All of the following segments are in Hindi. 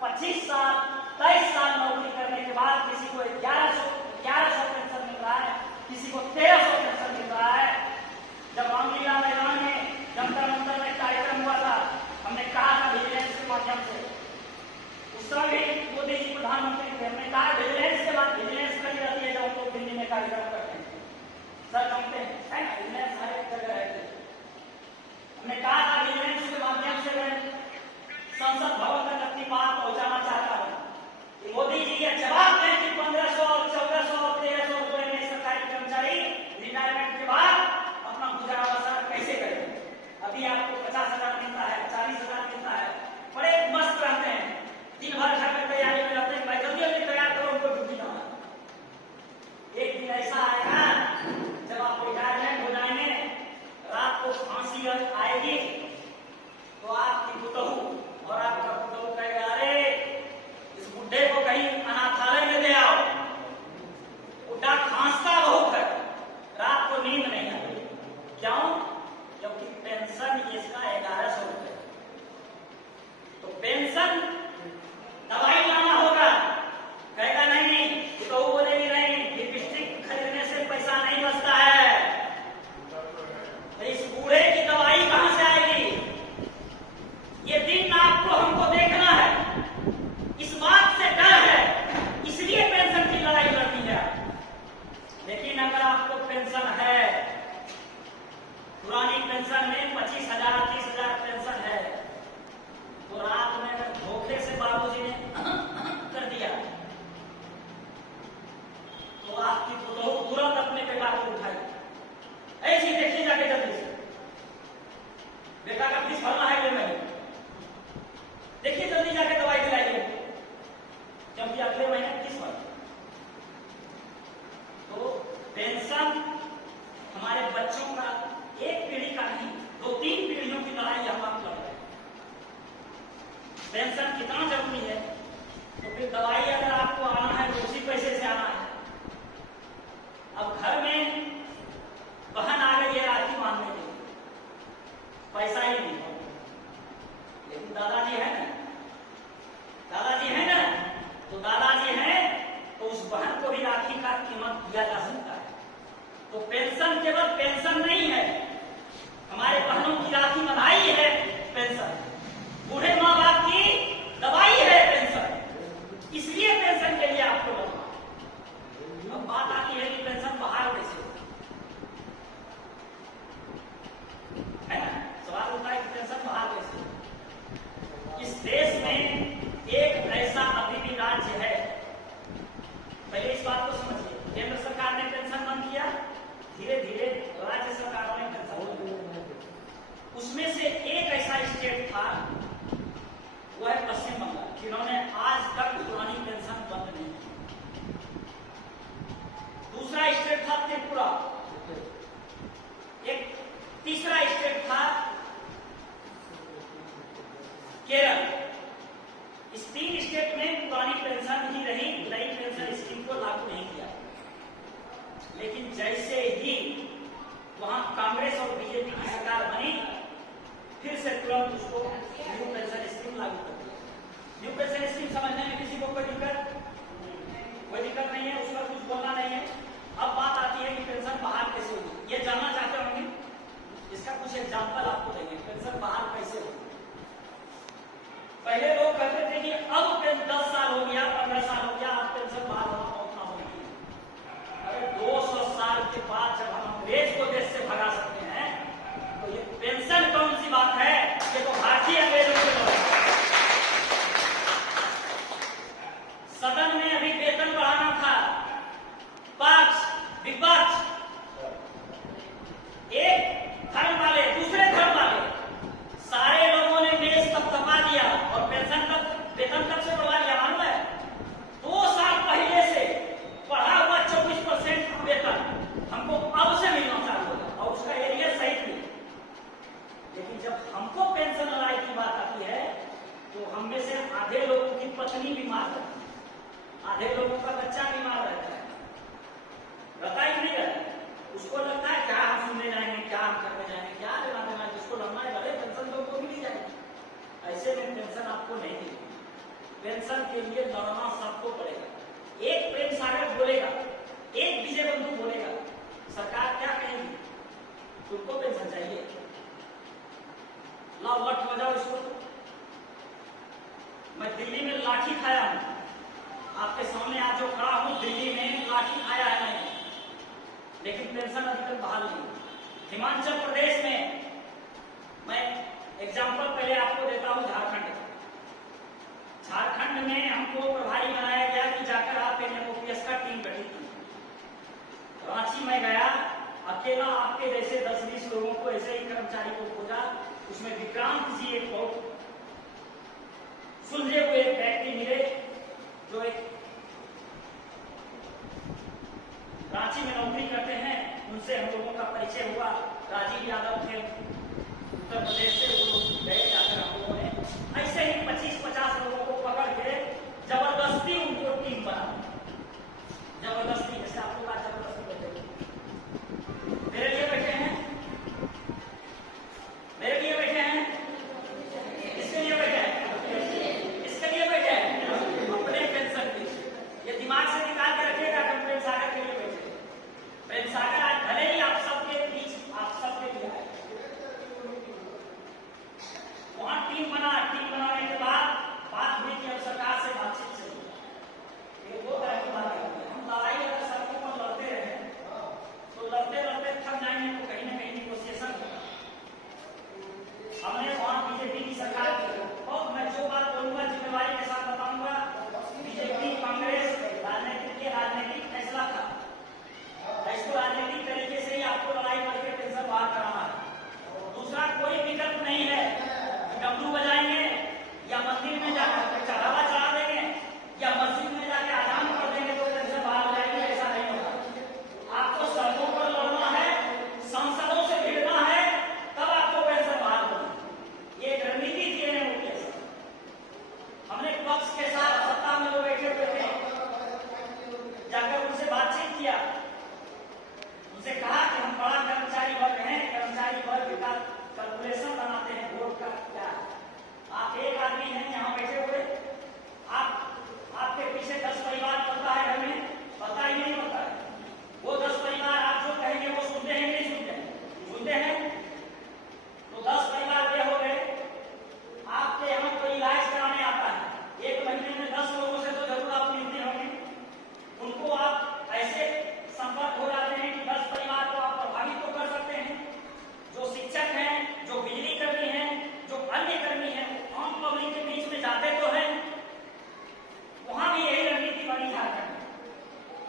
25 साल 23 साल नौकरी करने के बाद किसी को 1100 पेंशन मिल रहा है, किसी को 1300 पेंशन मिल रहा है। जब रामलीला मैदान में जंतर मंतर में कार्यक्रम हुआ था, हमने कहा था विजिलेंस के माध्यम से, उस समय भी मोदी जी प्रधानमंत्री थे, हमने कहा विजिलेंस के बाद विजिलेंस करी जाती है जब लोग दिल्ली में कार्यक्रम करते हैं, सर जानते हैं है ना, विजिलेंस हर एक जगह रहती है। हमने कहा था विजिलेंस के माध्यम से मैं संसद भवन तक अपनी बात पहुंचाना चाहता हूं कि मोदी जी ये जवाब दें कि 1500 और 1400 और 1300 रुपए में सरकारी कर्मचारी रिटायरमेंट के बाद अपना गुजारा बसर कैसे करें। अभी आपको 50,000 मिलता है, 40,000 मिलता है, बड़े मस्त रहते हैं, दिन भर घर में तैयारी में रहते हैं, भाई जल्दी जल्दी तैयार करो उनको ड्यूटी जाना। एक दिन ऐसा आएगा जब आप रिटायरमेंट हो जाएंगे, रात को फांसी आएगी तो आपकी पुतहू और आपका पुतहू कहेगा अरे इस बुढ़े को कहीं अनाथालय में दे आओ, बुढ़ा खांसता बहुत है, रात को नींद नहीं आती। क्यों? क्योंकि पेंशन इसका 1100 रुपए। तो पेंशन दवाई लाना होगा, कहेगा नहीं नहीं, पुतहू बोलेगी नहीं, लिपस्टिक खरीदने से पैसा नहीं बचता है, तो इस बूढ़े की दवाई कहां से आएगी? ये दिन आपको हमको देखना है, इस बात से डर है, इसलिए पेंशन की लड़ाई लड़नी है। लेकिन अगर आपको पेंशन है, पुरानी पेंशन में 25,000 30,000 पेंशन है, तो रात में अगर धोखे से बाबूजी ने कर दिया तो आपकी पुतहू तुरंत अपने बेटा को उठाई, ऐसी देखिए जाके जल्दी से बेटा का फीस भरना है, ये नहीं देखिए जल्दी जाके दवाई दिलाइए, क्योंकि अगले महीने किस बार। तो पेंशन हमारे बच्चों का एक पीढ़ी का नहीं, 2-3 पीढ़ियों की लड़ाई हम आप लड़ रहे हैं। पेंशन कितना जरूरी है, तो फिर दवाई अगर आपको आना है तो उसी पैसे से आना है। अब घर में बहन आ गई है राखी बांधने के लिए, पैसा ही नहीं, लेकिन दादाजी है ना, दादाजी है ना, तो दादाजी है तो उस बहन को भी राखी का कीमत दिया जा सकता है। तो पेंशन केवल पेंशन नहीं है, हमारे बहनों की राखी बंधाई है पेंशन, बूढ़े माँ बाप की दवाई है पेंशन, इसलिए पेंशन के लिए आपको लगा। अब बात आती है कि पेंशन बाहर कैसे है ना, सवाल होता है कि पेंशन बाहर कैसे। इस देश में एक ऐसा अभी भी राज्य है, पहले इस बात को समझिए, केंद्र सरकार ने पेंशन बंद किया, धीरे धीरे राज्य सरकारों ने पेंशन बंद किया। उसमें से एक ऐसा स्टेट था, वह है पश्चिम बंगाल, जिन्होंने आज तक पुरानी पेंशन बंद नहीं की। दूसरा स्टेट था त्रिपुरा, एक तीसरा स्टेट था केरल। इस 3 स्टेट में पुरानी पेंशन ही रही, नई पेंशन स्कीम को लागू नहीं किया। लेकिन जैसे ही वहां कांग्रेस और बीजेपी की सरकार बनी, फिर से तुरंत उसको न्यू पेंशन स्कीम लागू कर दिया। न्यू पेंशन स्कीम समझने में किसी को कोई दिक्कत नहीं है, उसका कुछ बोलना नहीं है। अब बात आती है कि पेंशन बाहर कैसे होगी, ये जानना चाहते होंगे, इसका कुछ एग्जाम्पल आपको देंगे, पेंशन बाहर कैसे होगी। पहले लोग कहते थे कि अब 10 साल हो गया, 15 साल हो गया, अब पेंशन बाहर होना पहुंचना होगी। अरे 200 साल के बाद जब हम अंग्रेज को देश से भगा सकते हैं, तो ये पेंशन कौन सी बात है, ये तो भारतीय अंग्रेजों के द्वारा। सदन में अभी वेतन बढ़ाना था, पक्ष विपक्ष, एक धर्म वाले दूसरे धर्म वाले, सारे लोगों ने मेज तक दबा दिया और पेंशन तक वेतन तक से बढ़ा दिया। मालूम है 2 साल पहले से बढ़ा हुआ 24% वेतन हमको अब से मिलना चालू होगा, और उसका एरिया सही थी। लेकिन जब हमको पेंशन लड़ाई की बात आती है, तो हम में से आधे लोगों की पत्नी बीमार रहती है, आधे लोगों का बच्चा बीमार रहता है, रहता ही नहीं रहता। उसको लगता है क्या हम सुनने जाएंगे, क्या हम करने जाएंगे, क्या लेना देना, जिसको लड़ना है भले पेंशन तो उनको मिली जाएगी। ऐसे में पेंशन आपको नहीं मिलेगी। पेंशन के लिए लड़ना सबको पड़ेगा। एक प्रेम सागर बोलेगा, एक विजय बंधु बोलेगा, सरकार क्या कहेगी? तुमको पेंशन चाहिए, लाओ लठ बजाओ इसको। मैं दिल्ली में लाठी खाया हूं, आपके सामने आज जो खड़ा हूं, दिल्ली में लाठी खाया है मैंने, लेकिन पेंशन अभी तक बहाल नहीं। हिमाचल प्रदेश में, मैं एग्जाम्पल पहले आपको देता हूं, झारखंड में हमको प्रभारी बनाया गया कि जाकर आप एनएमओपीएस का टीम गठित की। रांची में गया, अकेला आपके जैसे 10-20 लोगों को, ऐसे ही कर्मचारी को खोजा। उसमें विक्रांत जी एक बहुत सुलझे हुए व्यक्ति मिले, जो एक रांची में नौकरी करते हैं। उनसे हम लोगों का परिचय हुआ। राजीव यादव थे, उत्तर प्रदेश से, वो लोग गए। जाकर हम लोगों ने ऐसे ही 25-50 लोगों को पकड़ के जबरदस्ती उनको टीम बना, जबरदस्ती, जैसे आप लोग आज जबरदस्ती बैठे मेरे लिए बैठे हैं, मेरे लिए बैठे हैं, किसके लिए बैठे हैं? इसके लिए बैठे हैं, अपने पेंशन के लिए। ये दिमाग से निकाल के रखिएगा कि हम प्रेम सागर के लिए बैठे। प्रेम सागर आज भले ही आप सबके बीच, आप सबके लिए आए, वहां टीम बना। टीम बनाने के बाद बात हुई कि अब सरकार से बातचीत चली। ये दो तरह की बात है। हम लड़ाई अगर सड़कों पर लड़ते रहे तो लड़ते लड़ते थक जाएंगे, तो कहीं ना कहीं निगोसिएशन होगा। हमने वहां बीजेपी की सरकार की, और मैं जो बात बोलूंगा जिम्मेवारी के साथ बताऊंगा। बीजेपी कांग्रेस राजनीतिक के राजनीतिक फैसला था, इसको राजनीतिक तरीके से ही आपको लड़ाई करके पेंशन बाहर कराना है। दूसरा कोई विकल्प नहीं है। डमरू बजाएंगे या मंदिर में जाकर चढ़ावा चढ़ा देंगे या मस्जिद में जाके आजान कर देंगे तो पेंशन बाहर हो जाएगी, ऐसा नहीं होगा। आपको सड़कों पर लड़ना है, सांसदों से भिड़ना है, तब आपको पेंशन बाहर होगी। ये एक रणनीति थी एनएमओपीएस। हमने पक्ष के साथ सत्ता में जो बैठे हुए थे, जाकर उनसे बातचीत किया, उनसे कहा कि हम बड़ा कर्मचारी वर्ग हैं, कर्मचारी वर्ग का कैलकुलेशन बनाते हैं, वोट का क्या है। आप एक आदमी हैं यहाँ बैठे हुए, आपके पीछे 10 परिवार पता है, हमें पता ही नहीं होता है। वो 10 परिवार आप जो कहेंगे वो सुनते हैं, नहीं सुनते हैं? सुनते हैं। तो 10 परिवार वे हो गए। आपके यहाँ कोई इलाज कराने आता है, एक महीने में 10 लोगों से तो जरूर आप मिलते होंगे। उनको आप ऐसे संपर्क हो जाते हैं कि 10 परिवार को आप प्रभावित तो कर सकते हैं। जो शिक्षक हैं, जो बिजली कर्मी हैं, जो अन्य कर्मी हैं, आम पब्लिक के बीच में जाते तो हैं। वहां भी यही रणनीति बनी झारखंड में।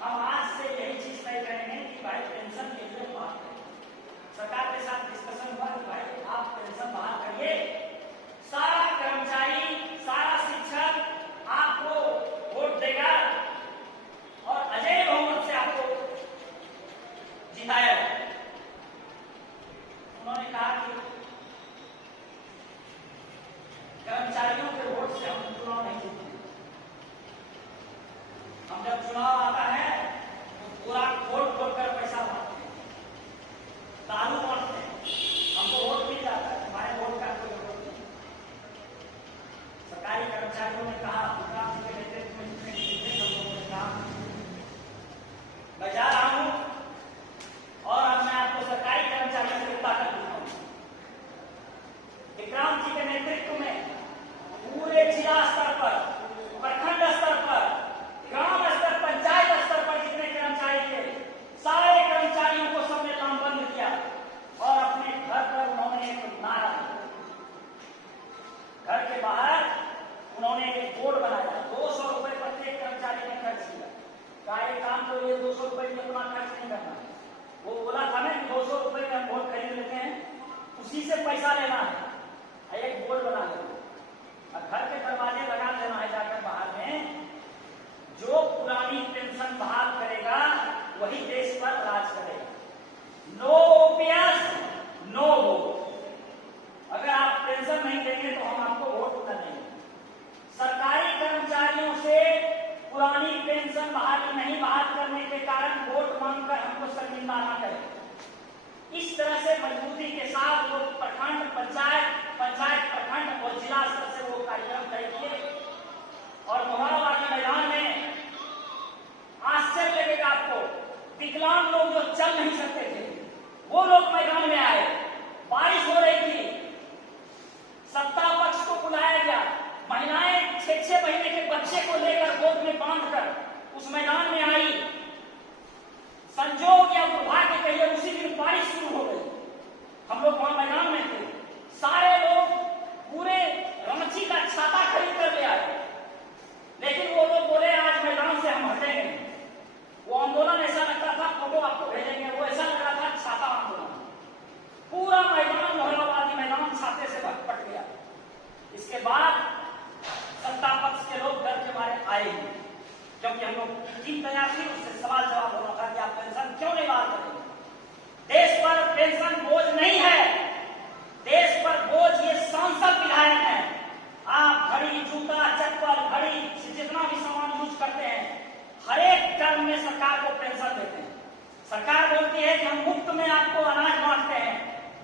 हम आज से यही चीज तय करेंगे कि भाई पेंशन के लिए बात करें। सरकार के साथ डिस्कशन हुआ कि भाई आप पेंशन बाहर करिए, सारा कर्मचारी, सारा शिक्षक आपको वोट देगा और अजय बहुमत से आपको जिताया। उन्होंने कहा कि कर्मचारियों के वोट से हम चुनाव नहीं जीतते। हम जब चुनाव आता है तो पूरा वोट कर पैसा मारते हैं, दारू बांटते हैं, हमको वोट मिल जाता है, हमारे वोट का कोई जरूरत नहीं। सरकारी कर्मचारियों ने कहा, विकास के नेतृत्व में जितने सब लोगों ने कहा, मैं जा रहा हूं और अब मैं आपको सरकारी कर्मचारियों की ताकत दिखाऊंगा। विक्रांत जी के नेतृत्व में पूरे जिला स्तर पर, प्रखंड स्तर पर, ग्राम स्तर, पंचायत स्तर पर जितने कर्मचारी थे, सारे कर्मचारियों को सबने लामबंद किया और अपने घर पर उन्होंने एक नारा दिया। घर के बाहर उन्होंने एक बोर्ड बनाया, 200 रुपए प्रत्येक कर्मचारी ने खर्च किया। कहा ये काम तो ये 200 रुपए की अपना खर्च नहीं करना। वो बोला था ना कि 200 रुपए में हम वोट खरीद लेते हैं, उसी से पैसा लेना है। एक बोर्ड बना देना और घर के दरवाजे लगा देना है जाकर बाहर में, जो पुरानी पेंशन बहाल करेगा वही देश पर राज करेगा। No OPS, no vote. अगर आप पेंशन नहीं देंगे तो हम आपको वोट न देंगे। सरकारी कर्मचारियों से पुरानी पेंशन नहीं बहाल करने के कारण वोट मांगकर हमको शर्मिंदा न करें। इस तरह से मजबूती के साथ वो प्रखंड, पंचायत, प्रखंड और जिला स्तर से वो कार्यक्रम तय किए और मोहनाबाद के मैदान में आश्चर्य लगेगा आपको, विकलांग लोग जो चल नहीं सकते थे वो लोग मैदान में आए। बारिश हो रही थी, सत्ता पक्ष को बुलाया गया, महिलाएं 6-6 महीने के बच्चे को लेकर गोद में बांधकर उस मैदान में आई। संजोग या दुर्भाग्य कहिए उसी दिन बारिश शुरू हो गई। हम लोग वहां मैदान में थे, सारे लोग पूरे रांची का छाता खरीद कर ले आए, लेकिन वो लोग बोले आज मैदान से हम हटेंगे। वो आंदोलन ऐसा लगता था, फोटो आपको भेजेंगे, वो ऐसा लग रहा था छाता आंदोलन। पूरा मैदान मोहनाबादी मैदान छाते से पट गया। इसके बाद सत्ता पक्ष के लोग डर के मारे आए ही, क्योंकि हम लोग टीम तैयार थी, उससे सवाल जवाब होना था कि आप पेंशन क्यों नहीं बहाल करेंगे। देश पर पेंशन बोझ नहीं है, देश पर बोझ ये सांसद विधायक हैं। आप घड़ी, जूता, चप्पल, घड़ी जितना भी सामान यूज करते हैं, हर एक टर्म में सरकार को पेंशन देते हैं। सरकार बोलती है कि हम मुफ्त में आपको अनाज बांटते हैं,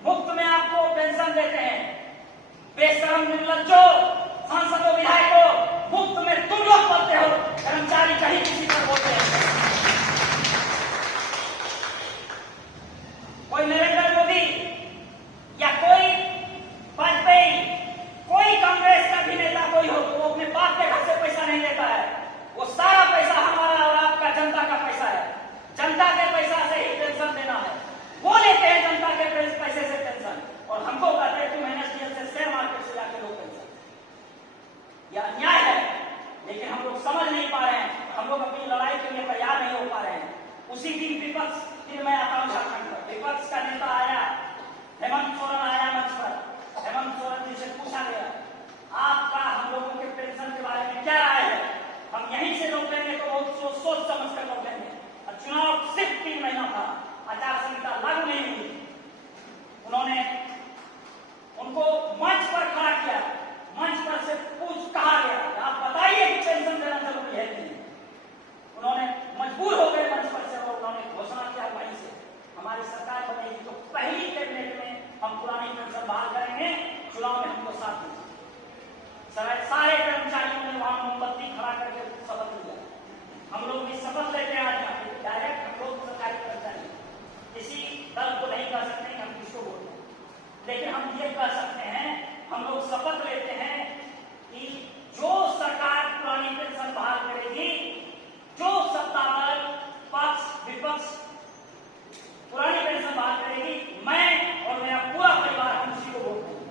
मुफ्त में आपको पेंशन देते हैं। बेशरम निर्लज्जो सांसदों, विधायकों, मुफ्त में तुम लोग बोलते हो, कर्मचारी कहीं किसी पर बोलते हैं। कोई नरेंद्र मोदी या कोई वाजपेयी, कोई कांग्रेस का भी नेता कोई हो, तो वो अपने बाप के घर से पैसा नहीं लेता है। वो सारा पैसा हमारा और आपका जनता का पैसा है। जनता के पैसा से ही पेंशन देना है। वो लेते हैं जनता के पैसे से पेंशन, और हमको कहते हैं तुम एनएसडीएल से शेयर मार्केट से जाके लो पेंशन। यह अन्याय है, लेकिन हम लोग समझ नहीं पा रहे हैं, हम लोग अपनी लड़ाई के लिए तैयार नहीं हो पा रहे हैं। उसी दिन विपक्ष, फिर मैं आता हूं झारखंड पर, विपक्ष का नेता आया, हेमंत सोरेन आया मंच पर। हेमंत सोरेन जी से पूछा गया आपका हम लोगों के पेंशन के बारे में क्या राय है। हम यहीं से लौटेंगे तो बहुत सोच समझ कर लौटेंगे। और चुनाव सिर्फ 3 महीना था, आचार संहिता लागू नहीं हुई। उन्होंने उनको मंच पर खड़ा किया, मंच पर से कहा गया आप बताइए कि पेंशन देना जरूरी है नहीं। उन्होंने मजबूर हो गए मंच पर से, और उन्होंने घोषणा किया वहीं से हमारी सरकार बनेगी तो पहली कैबिनेट में हम पुरानी पेंशन बहाल करेंगे, चुनाव में हमको साथ दीजिए। सारे कर्मचारियों ने वहां मोमबत्ती खड़ा करके शपथ लिया। हम लोग भी शपथ लेते हैं आज, डायरेक्ट हम लोग सरकारी कर्मचारी किसी दल को नहीं कह सकते कि हम किसको बोलते हैं, लेकिन हम ये कह सकते हैं, हम लोग शपथ लेते हैं कि जो सरकार पुरानी पेंशन बहाल करेगी, जो सत्ता दल पक्ष विपक्ष पुरानी पेंशन बहाल करेगी, मैं और मेरा पूरा परिवार हम उसी को वोट देंगे।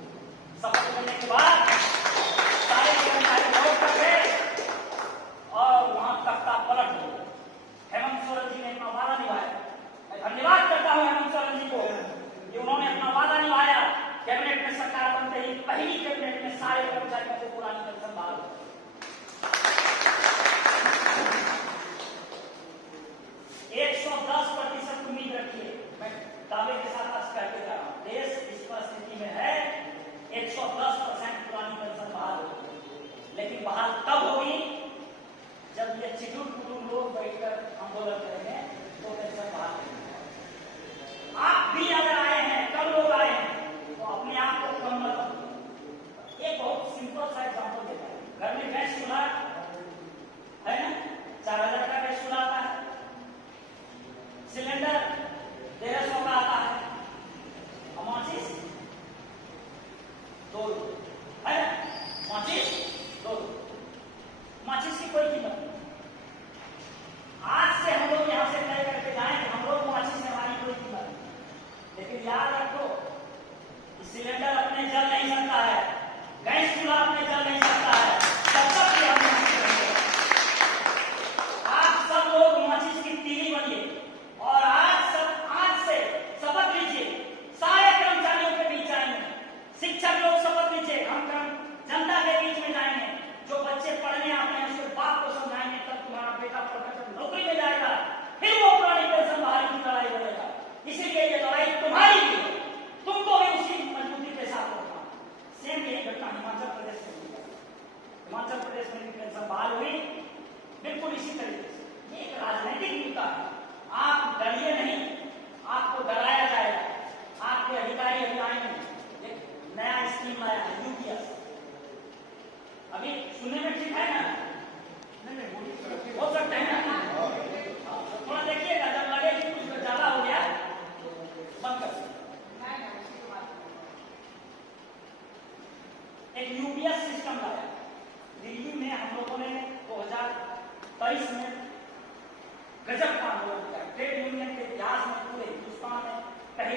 शपथ लेने के बाद सारे कर्मचारी वोट कर गए और वहां तख्ता पलट गया। हेमंत सोरेन जी ने अपना वादा निभाया। मैं धन्यवाद करता हूं हेमंत सोरेन जी को कि उन्होंने अपना वादा निभाया। कैबिनेट में सरकार बनते ही पहली कैबिनेट में सारे कर्मचारियों को पुरानी पेंशन बहाल हो। 110% उम्मीद रखिए, मैं दावे के साथ आज कहते जा रहा हूं, देश इस परिस्थिति में है 110% पुरानी पेंशन बहाल होगी। लेकिन बहाल तब होगी जब ये चिटुट कुटुम लोग बैठकर आंदोलन करेंगे तो पेंशन बहाल होगी। आप भी अगर आए हैं, कब लोग आए हैं, तो अपने आप को कम मत करो। एक बहुत सिंपल सा एग्जाम्पल देता है, घर में गैस चूल्हा है ना, 4000 का गैस चूल्हा आता है, सिलेंडर 1300 का आता है, और माचिस 2 है ना, माचिस 2, माचिस की कोई कीमत नहीं। आज से हम लोग यहां से तय करके जाएं कि हम लोग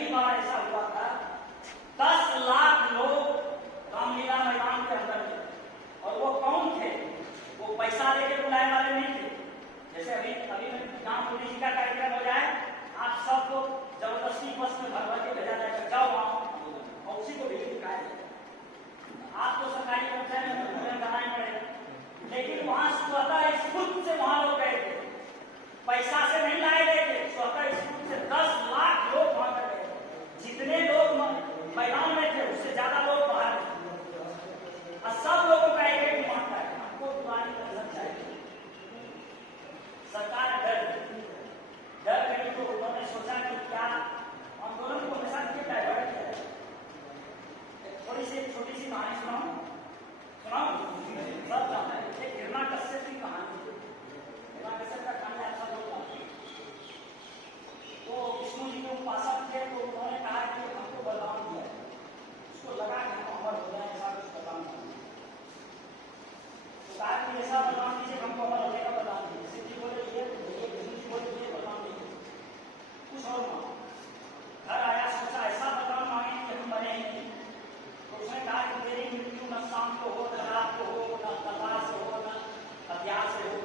पहली बार ऐसा हुआ था 10 लाख लोग रामलीला मैदान के अंदर थे। और वो कौन थे? वो पैसा लेके बुलाए वाले नहीं थे। जैसे अभी गांव मोदी जी का कार्यक्रम हो जाए, आप सबको जबरदस्ती बस में भर भर के भेजा जाएगा, जाओ वहां और उसी को भी दिखाया जाएगा। आप तो सरकारी कर्मचारी में जाना ही पड़ेगा, लेकिन वहां स्वतः स्फूर्त से वहां लोग गए थे, पैसा से नहीं लाए गए थे, स्वतः स्फूर्त से 10 लाख लोग वहां पर गए। जितने लोग मैदान में थे उससे ज्यादा लोग बाहर थे, और सब लोगों का एक मानता है हमको पुरानी पेंशन चाहिए। सरकार डर गई तो उन्होंने सोचा कि क्या आंदोलन को हमेशा डाइवर्ट किया जाए। थोड़ी सी छोटी सी कहानी सुनाऊं सब जानते हैं। एक हिरणा कश्यप की कहानी, हिरणा कश्यप का कहानी आप सब लोग जानते हैं। तो विष्णु जी के उपासक थे, तो उन्होंने कहा कि हमको बलराम दिया, उसको लगा कि हम अमर हो जाए, ऐसा कुछ बलराम दिया। तो कहा कि ऐसा बलराम दीजिए, हमको अमर होने का बलराम दीजिए। शिव जी बोले ये, विष्णु जी बोले ये बलराम दीजिए, कुछ और मांगो। घर आया, सोचा ऐसा बलराम मांगे कि हम मरे नहीं। तो उसने कहा कि मेरी मृत्यु न शाम को हो, न रात को हो, न तलवार से हो, न हथियार से हो।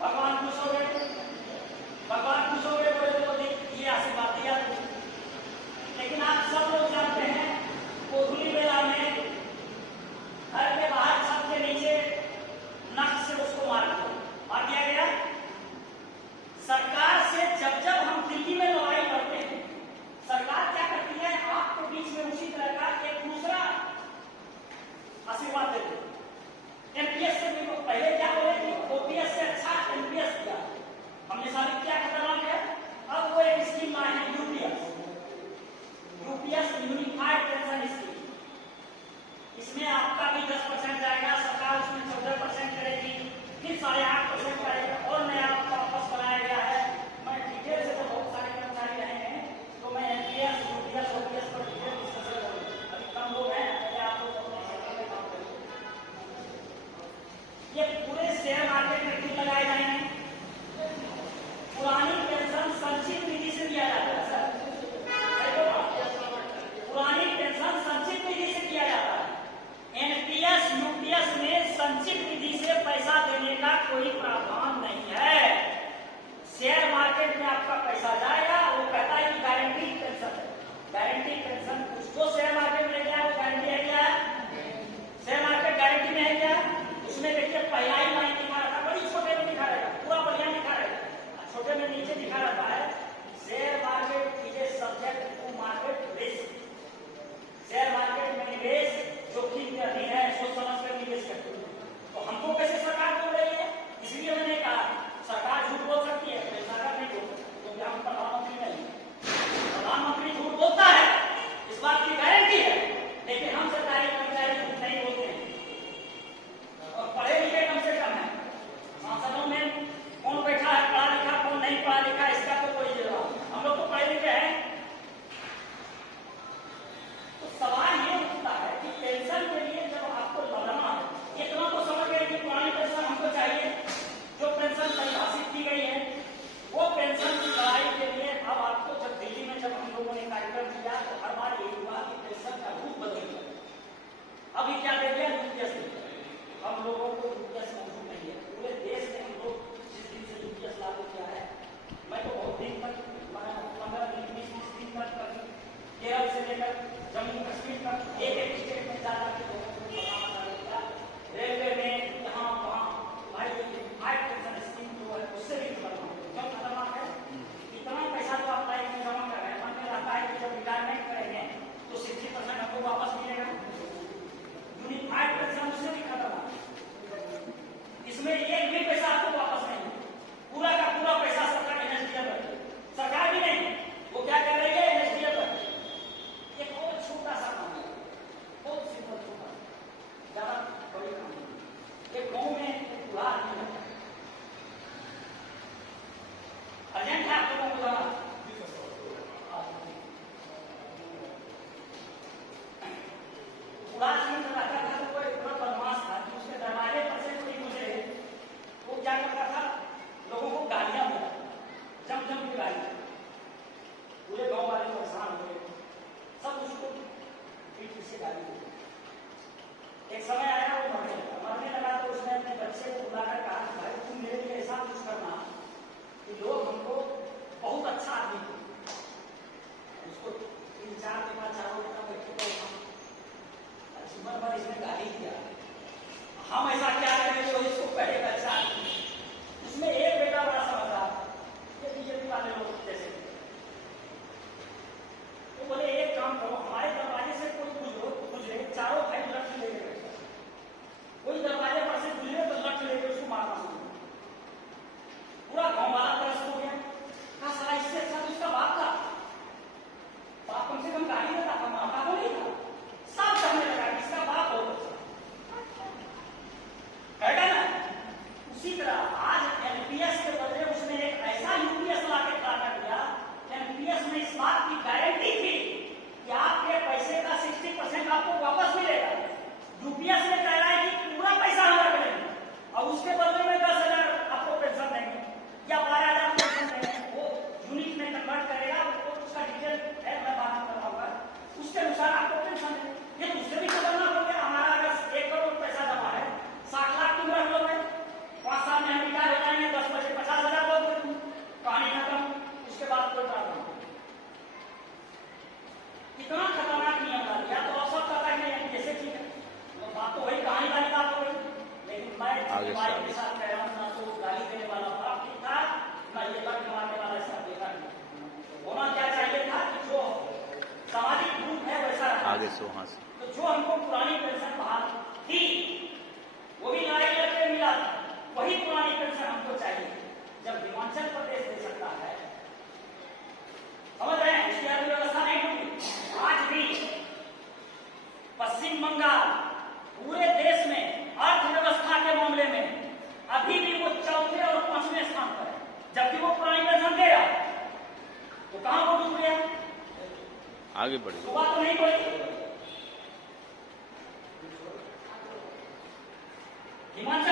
भगवान खुश हो गए, भगवान खुश हो गए, बोले ये आशीर्वाद दिया। लेकिन आप सब लोग जानते हैं कोधुली मेला में घर के बाहर छत के नीचे नख से उसको मार दिया गया। सरकार से जब जब हम दिल्ली में लड़ाई लड़ते हैं, सरकार क्या करती है, आपके बीच में उसी तरह का एक दूसरा आशीर्वाद देते हैं। एमपीएस से भी पहले क्या बोले कि ओपीएस से अच्छा एमपीएस दिया, हमने साबित क्या खतरनाक है। अब वो एक स्कीम लाई है यूपीएस, यूनिफाइड पेंशन स्कीम। इसमें आपका भी 10% जाएगा, सरकार उसमें 14% करेगी, फिर 8.5% करेगा, और नया वापस बनाया गया है। मैं डिटेल से तो बहुत सारे कर्मचारी रहे हैं, तो मैं एमपीएस, यूपीएस, ओपीएस पर डिटेल डिस्कशन करूंगा। अभी कम लोग हैं, पहले आप लोग अपने क्षेत्र में काम करें। ये पूरे शेयर मार्केट में क्यों लगाए जाएंगे? पुरानी पेंशन संचित निधि से दिया जाता है सर, पुरानी पेंशन संचित निधि से दिया जाता है। एनपीएस, यूपीएस में संचित निधि से पैसा देने का कोई प्रावधान नहीं है। शेयर मार्केट में आपका पैसा जाएगा, वो कहता है कि गारंटी पेंशन है, गारंटी पेंशन। उसको शेयर मार्केट में गया, वो गारंटी है क्या? शेयर मार्केट गारंटी में है क्या? उसमें देखिए पहला ही लाइन दिखा रहा था, बड़ी छोटे में दिखा रहेगा, पूरा बढ़िया दिखा रहेगा, छोटे में नीचे दिखा रहता है share market is a subject to market risk. Share market में निवेश जोखिम के अधीन है, सोच समझ कर निवेश करते हैं। तो हमको कैसे सरकार बोल रही है, इसलिए इसी तरह आज एनपीएस के बदले उसने एक ऐसा यूपीएस ला के खड़ा कर दिया। एनपीएस में इस बात की गारंटी थी कि आपके पैसे का 60% आपको वापस मिलेगा। यूपीएस में कह रहा है कि पूरा पैसा हमारा करेंगे और उसके बदले में 10,000 आपको पेंशन देंगे या 12,000 पेंशन देंगे। वो यूनिट में कन्वर्ट करेगा, उसका डिटेल है, मैं बात करवाऊंगा, उसके अनुसार आपको पेंशन देंगे। ये उससे भी खतरनाक हो गया। हमारा अगर 1 करोड़ पैसा जमा है, 60 लाख तुम रख लो, 5 साल में हम रिटायर हो जाएंगे, 10 बजे 50,000 दो, कहानी खत्म। उसके बाद कोई प्रॉब्लम नहीं। इतना खतरनाक नियम डाल दिया। तो अब सब कहता है जैसे ठीक है, तो बात तो वही कहानी वाली बात हो गई। लेकिन मैं के साथ कह रहा हूँ, ना तो गाली देने वाला बाप ठीक था, ना ये लट मारने वाला इसका बेटा नहीं। होना क्या चाहिए था कि जो सामाजिक ग्रुप है वैसा आगे से वहां से तो जो हमको पुरानी पेंशन बहाल थी वो भी लड़ाई लड़के मिला, वही पुरानी पेंशन हमको चाहिए। जब हिमाचल प्रदेश दे सकता है, समझ रहे हैं, उसकी अर्थव्यवस्था नहीं टूटी। आज भी पश्चिम बंगाल पूरे देश में अर्थव्यवस्था के मामले में अभी भी वो 4थे और 5वें स्थान पर है, जबकि वो पुरानी पेंशन दे रहा है। तो कहां वो डूब गया? आगे बढ़े सुबह तो नहीं बोली। हिमाचल